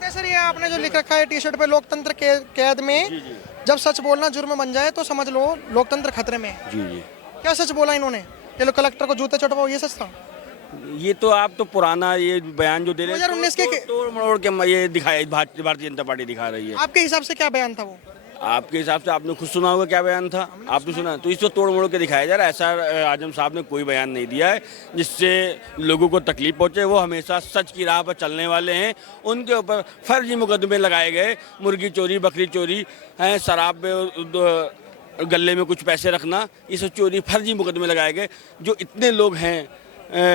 लगता है सर ये आपने जो लिख रखा है टी शर्ट पे लोकतंत्र के कैद में, जब सच बोलना जुर्म बन जाए तो समझ लो लोकतंत्र खतरे में है। जी जी। क्या सच बोला इन्होंने? ये लोग कलेक्टर को जूते चटवाओ, ये सच था? ये तो आप तो पुराना ये बयान जो दे रहे हैं 2019 के तोड़ मरोड़ के ये दिखाया, भारतीय जनता पार्टी दिखा रही है। आपके हिसाब से क्या बयान था वो? आपके हिसाब से आपने खुद सुना होगा क्या बयान था? आपने सुना? तो इसको तोड़ मोड़ के दिखाया जा रहा है। ऐसा आजम साहब ने कोई बयान नहीं दिया है जिससे लोगों को तकलीफ पहुंचे। वो हमेशा सच की राह पर चलने वाले हैं। उनके ऊपर फर्जी मुकदमे लगाए गए, मुर्गी चोरी, बकरी चोरी, हैं, शराब में गले में कुछ पैसे रखना, ये सब चोरी, फर्जी मुकदमे लगाए गए। जो इतने लोग हैं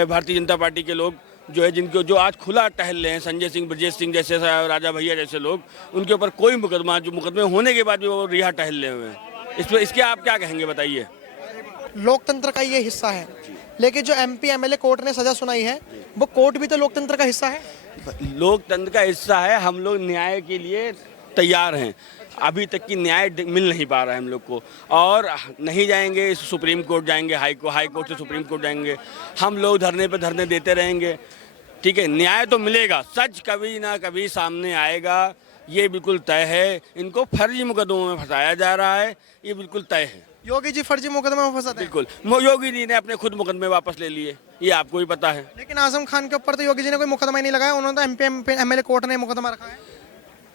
भारतीय जनता पार्टी के लोग जो है, जिनको जो आज खुला टहल रहे हैं, संजय सिंह, ब्रजेश सिंह जैसे, राजा भैया जैसे लोग, उनके ऊपर कोई मुकदमा, जो मुकदमे होने के बाद भी वो रिहा टहल रहे हुए हैं। इस पर इसके आप क्या कहेंगे बताइए? लोकतंत्र का ये हिस्सा है, लेकिन जो एमपी एमएलए कोर्ट ने सजा सुनाई है, वो कोर्ट भी तो लोकतंत्र का हिस्सा है। लोकतंत्र का हिस्सा है। हम लोग न्याय के लिए तैयार हैं। अभी तक की न्याय मिल नहीं पा रहा है हम लोग को, और नहीं जाएंगे, सुप्रीम कोर्ट जाएंगे, हाई कोर्ट से सुप्रीम कोर्ट जाएंगे। हम लोग धरने पे धरने देते रहेंगे, ठीक है। न्याय तो मिलेगा, सच कभी ना कभी सामने आएगा, ये बिल्कुल तय है। इनको फर्जी मुकदमों में फंसाया जा रहा है, ये बिल्कुल तय है। योगी जी फर्जी मुकदमे में फंसा था। बिल्कुल, योगी जी ने अपने खुद मुकदमे वापस ले लिए, ये आपको भी पता है। लेकिन आजम खान के ऊपर तो योगी जी ने कोई मुकदमा ही नहीं लगाया, उन्होंने तो एमपी एमएलए कोर्ट ने मुकदमा रखा है।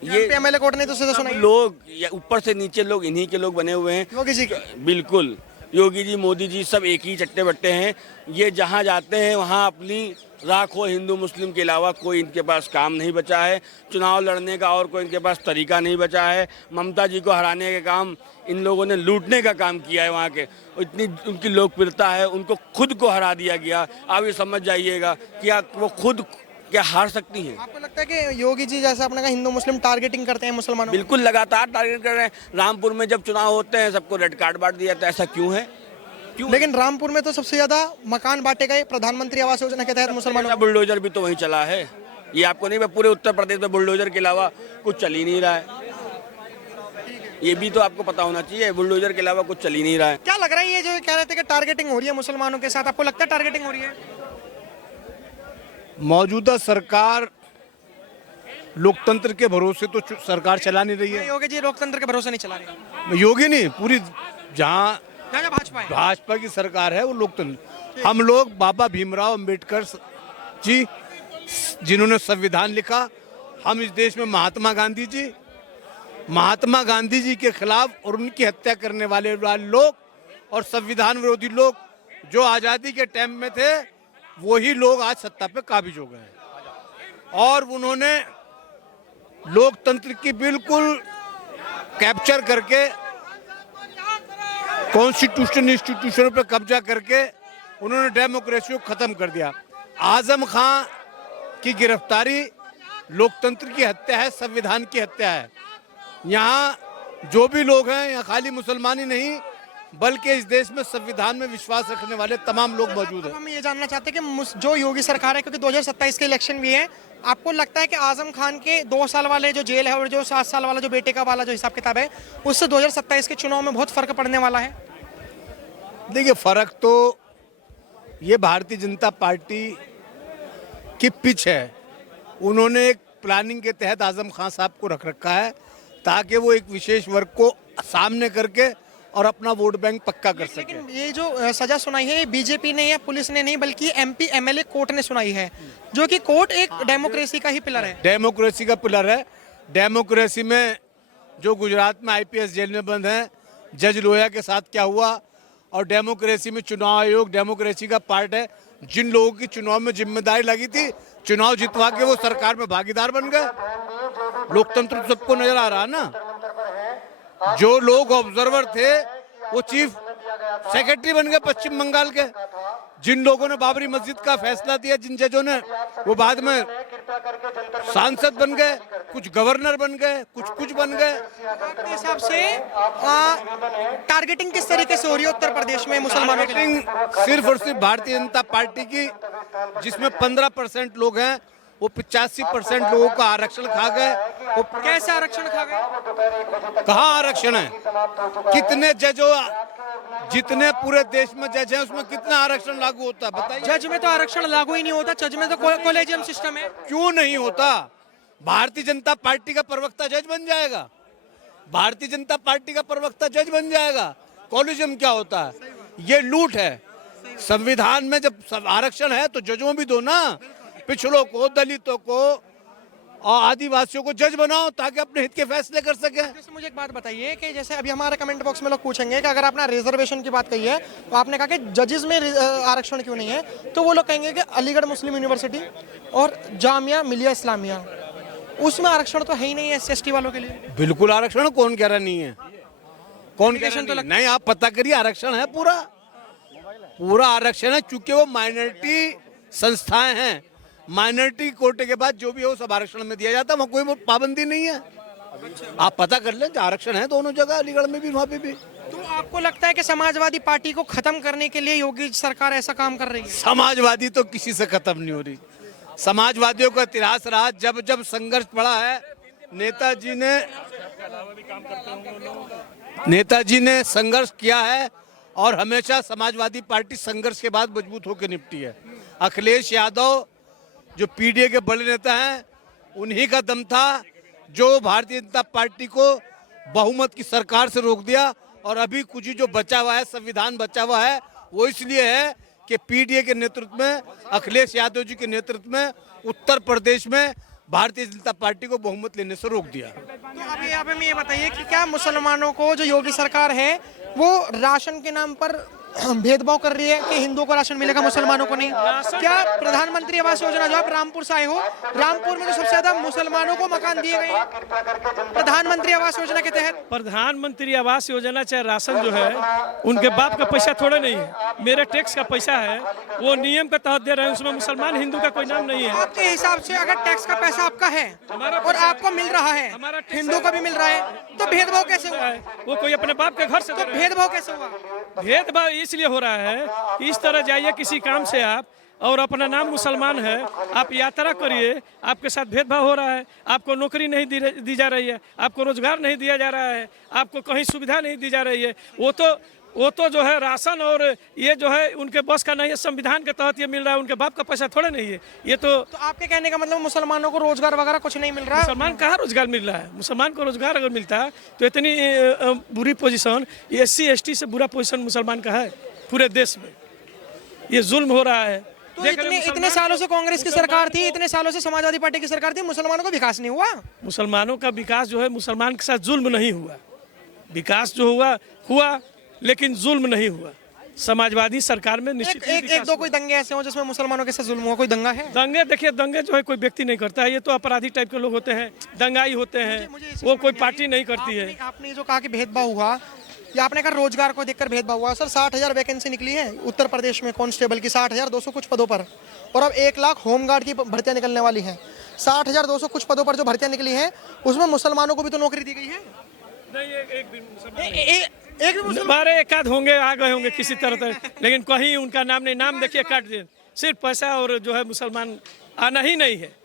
ये एमएलए कोर्ट ने तो सजा सुनाई है। लोग ऊपर से नीचे लोग इन्हीं के लोग बने हुए हैं, योगी जी के। बिल्कुल, योगी जी, मोदी जी सब एक ही चट्टे बट्टे हैं। ये जहाँ जाते हैं वहाँ अपनी राखो, हिंदू मुस्लिम के अलावा कोई इनके पास काम नहीं बचा है। चुनाव लड़ने का और कोई इनके पास तरीका नहीं बचा है। ममता जी को हराने का काम इन लोगों ने लूटने का काम किया है वहाँ के। इतनी उनकी लोकप्रियता है, उनको खुद को हरा दिया गया। आप ये समझ जाइएगा कि वो खुद क्या हार सकती हैं। आपको लगता है कि योगी जी जैसा अपने का हिंदू मुस्लिम टारगेटिंग करते हैं मुसलमानों? बिल्कुल, लगातार टारगेट कर रहे हैं। रामपुर में जब चुनाव होते हैं सबको रेड कार्ड बांट दिया जाता है, ऐसा क्यों है? लेकिन रामपुर में तो सबसे ज्यादा मकान बांटे गए प्रधानमंत्री आवास योजना के तहत मुसलमानों का बुलडोजर भी तो वहीं चला है। ये आपको नहीं, पूरे उत्तर प्रदेश में बुलडोजर के अलावा कुछ चल ही नहीं रहा है। ये भी तो आपको पता होना चाहिए, बुलडोजर के अलावा कुछ चल ही नहीं रहा है। क्या लग रहा है ये जो कह रहे थे कि टारगेटिंग हो रही है मुसलमानों के साथ, आपको लगता है टारगेटिंग हो रही है? मौजूदा सरकार लोकतंत्र के भरोसे तो सरकार चला नहीं रही है। योगी जी लोकतंत्र के भरोसे नहीं चला रहे। योगी नहीं, पूरी जहाँ भाजपा की सरकार है वो लोकतंत्र। हम लोग बाबा भीमराव अंबेडकर जी, जिन्होंने संविधान लिखा, हम इस देश में महात्मा गांधी जी के खिलाफ और उनकी हत्या करने वाले लोग और संविधान विरोधी लोग जो आज़ादी के टाइम में थे, वही लोग आज सत्ता पे काबिज हो गए और उन्होंने लोकतंत्र की बिल्कुल कैप्चर करके कॉन्स्टिट्यूशन इंस्टीट्यूशनों पे कब्जा करके उन्होंने डेमोक्रेसी को खत्म कर दिया। आजम खान की गिरफ्तारी लोकतंत्र की हत्या है, संविधान की हत्या है। यहाँ जो भी लोग हैं, यहाँ खाली मुसलमान ही नहीं बल्कि इस देश में संविधान में विश्वास रखने वाले तमाम लोग मौजूद हैं। हम ये जानना चाहते हैं कि जो योगी सरकार है, क्योंकि 2027 के इलेक्शन भी है, आपको लगता है कि आजम खान के 2 साल वाले जो जेल है और जो 7 साल वाला जो बेटे का वाला जो हिसाब किताब है, उससे 2027 के चुनाव में बहुत फर्क पड़ने वाला है? देखिए, फर्क तो ये भारतीय जनता पार्टी की पिच है। उन्होंने एक प्लानिंग के तहत आजम खान साहब को रख रखा है ताकि वो एक विशेष वर्ग को सामने करके और अपना वोट बैंक पक्का कर सके। लेकिन ये जो सजा सुनाई है, बीजेपी ने या पुलिस ने नहीं बल्कि एमपी एमएलए कोर्ट ने सुनाई है, जो कि कोर्ट एक डेमोक्रेसी का ही पिलर है। डेमोक्रेसी का पिलर है। डेमोक्रेसी में जो गुजरात में आईपीएस जेल में बंद हैं, जज लोहिया के साथ क्या हुआ, और डेमोक्रेसी में चुनाव आयोग डेमोक्रेसी का पार्ट है। जिन लोगों की चुनाव में जिम्मेदारी लगी थी, चुनाव जितवा के वो सरकार में भागीदार बन गए। लोकतंत्र तो सबको नजर आ रहा है ना। जो लोग ऑब्जर्वर थे वो चीफ सेक्रेटरी बन गए पश्चिम बंगाल के। जिन लोगों ने बाबरी मस्जिद का फैसला दिया, जिन जजों ने, वो बाद में सांसद बन गए, कुछ गवर्नर बन गए, कुछ बन गए। आपके हिसाब से टारगेटिंग किस तरीके से हो रही है उत्तर प्रदेश में मुसलमानों के लिए? सिर्फ और सिर्फ भारतीय जनता पार्टी की, जिसमें 15% लोग हैं, वो 85% लोगों का आरक्षण खा गए। वो कैसे आरक्षण खा गए? कहाँ आरक्षण है? कितने जजों, जितने पूरे देश में जज हैं उसमें कितना आरक्षण लागू होता है बताइए? जज में तो आरक्षण लागू ही नहीं होता। जज में तो कॉलेजियम सिस्टम है। क्यों नहीं होता? भारतीय जनता पार्टी का प्रवक्ता जज बन जाएगा, भारतीय जनता पार्टी का प्रवक्ता जज बन जाएगा। कॉलिज्म क्या होता है? ये लूट है। संविधान में जब आरक्षण है तो जजों भी दो ना, पिछड़ों को, दलितों को और आदिवासियों को जज बनाओ ताकि अपने हित के फैसले कर सके। जैसे मुझे एक बात बताइए कि जैसे अभी हमारे कमेंट बॉक्स में लोग पूछेंगे कि अगर आपने रिजर्वेशन की बात कही है तो आपने कहा कि जजेस में आरक्षण क्यों नहीं है, तो वो लोग कहेंगे कि अलीगढ़ मुस्लिम यूनिवर्सिटी और जामिया मिलिया इस्लामिया उसमें आरक्षण तो है ही नहीं है SC वालों के लिए। बिल्कुल आरक्षण, कौन कह रहा नहीं है? कौन कह रहा तो नहीं? नहीं, आप पता करिए, आरक्षण है, पूरा पूरा आरक्षण है। चूंकि वो माइनॉरिटी संस्थाएं हैं, माइनॉरिटी कोटे के बाद जो भी हो सब आरक्षण में दिया जाता है, वहाँ कोई पाबंदी नहीं है। आप पता कर लें, आरक्षण है दोनों जगह, अलीगढ़ में भी वहाँ पे भी। तो आपको लगता है कि समाजवादी पार्टी को खत्म करने के लिए योगी सरकार ऐसा काम कर रही है? समाजवादी तो किसी से खत्म नहीं हो रही। समाजवादियों का इतिहास रहा, जब जब संघर्ष पड़ा है, नेताजी ने संघर्ष किया है और हमेशा समाजवादी पार्टी संघर्ष के बाद मजबूत होकर निपटी है। अखिलेश यादव जो PDA के बड़े नेता हैं, उन्हीं का दम था जो भारतीय जनता पार्टी को बहुमत की सरकार से रोक दिया। और अभी कुछ ही जो बचा हुआ है, संविधान बचा हुआ है, वो इसलिए है कि PDA के नेतृत्व में, अखिलेश यादव जी के नेतृत्व में उत्तर प्रदेश में भारतीय जनता पार्टी को बहुमत लेने से रोक दिया। तो अभी आप हमें ये बताइए कि क्या मुसलमानों को जो योगी सरकार है वो राशन के नाम पर भेदभाव कर रही है कि हिंदुओं को राशन मिलेगा, मुसलमानों को नहीं? क्या प्रधानमंत्री आवास योजना, जो आप रामपुर से आए हो, रामपुर में तो सबसे ज्यादा मुसलमानों को मकान दिए गए हैं प्रधानमंत्री आवास योजना के तहत। प्रधानमंत्री आवास योजना चाहे राशन जो है, उनके बाप का पैसा थोड़े नहीं है, मेरे टैक्स का पैसा है, वो नियम के तहत दे रहे हैं, उसमें मुसलमान हिंदू का कोई नाम नहीं है। आपके हिसाब से अगर टैक्स का पैसा आपका है और आपको मिल रहा है, हिंदू को भी मिल रहा है, तो भेदभाव कैसे हुआ है? वो कोई अपने बाप के घर से तो भेदभाव कैसे हुआ? भेदभाव इसलिए हो रहा है कि इस तरह जाइए किसी काम से आप और अपना नाम मुसलमान है, आप यात्रा करिए, आपके साथ भेदभाव हो रहा है, आपको नौकरी नहीं दी जा रही है, आपको रोजगार नहीं दिया जा रहा है, आपको कहीं सुविधा नहीं दी जा रही है। वो तो जो है राशन और ये जो है उनके बस का नहीं है, संविधान के तहत ये मिल रहा है, उनके बाप का पैसा थोड़े नहीं है ये तो आपके कहने का मतलब मुसलमानों को रोजगार वगैरह कुछ नहीं मिल रहा? मुसलमान कहाँ रोजगार मिल रहा है? मुसलमान को रोजगार अगर मिलता है तो इतनी बुरी पोजीशन, SC ST से बुरा पोजीशन मुसलमान का है पूरे देश में। ये जुल्म हो रहा है। तो इतने सालों से कांग्रेस की सरकार थी, इतने सालों से समाजवादी पार्टी की सरकार थी, मुसलमानों का विकास नहीं हुआ? मुसलमानों का विकास जो है, मुसलमान के साथ जुल्म नहीं हुआ। विकास जो हुआ लेकिन जुल्म नहीं हुआ। समाजवादी सरकार में निश्चित एक दो कोई दंगे ऐसे हो जिसमें मुसलमानों के साथ जुल्म हुआ? कोई दंगा है? दंगे देखिए, दंगे जो है कोई व्यक्ति नहीं करता है, ये तो अपराधी टाइप के लोग होते हैं, दंगाई होते हैं, वो कोई पार्टी नहीं करती है। आपने जो कहा कि भेदभाव हुआ, या आपने कहा रोजगार को देखकर भेदभाव हुआ। सर 60,000 वैकेंसी निकली है उत्तर प्रदेश में कांस्टेबल की, 60,200 कुछ पदों पर, और अब 1 लाख होमगार्ड की भर्तियां निकलने वाली हैं। 60,200 कुछ पदों पर जो भर्तियां निकली हैं उसमें मुसलमानों को भी तो नौकरी दी गई है? नहीं, एक भी मुसलमान एक आध होंगे, आ गए होंगे किसी तरह, लेकिन कहीं उनका नाम नहीं। नाम देखिए काट दिए, सिर्फ पैसा और जो है मुसलमान आना ही नहीं है।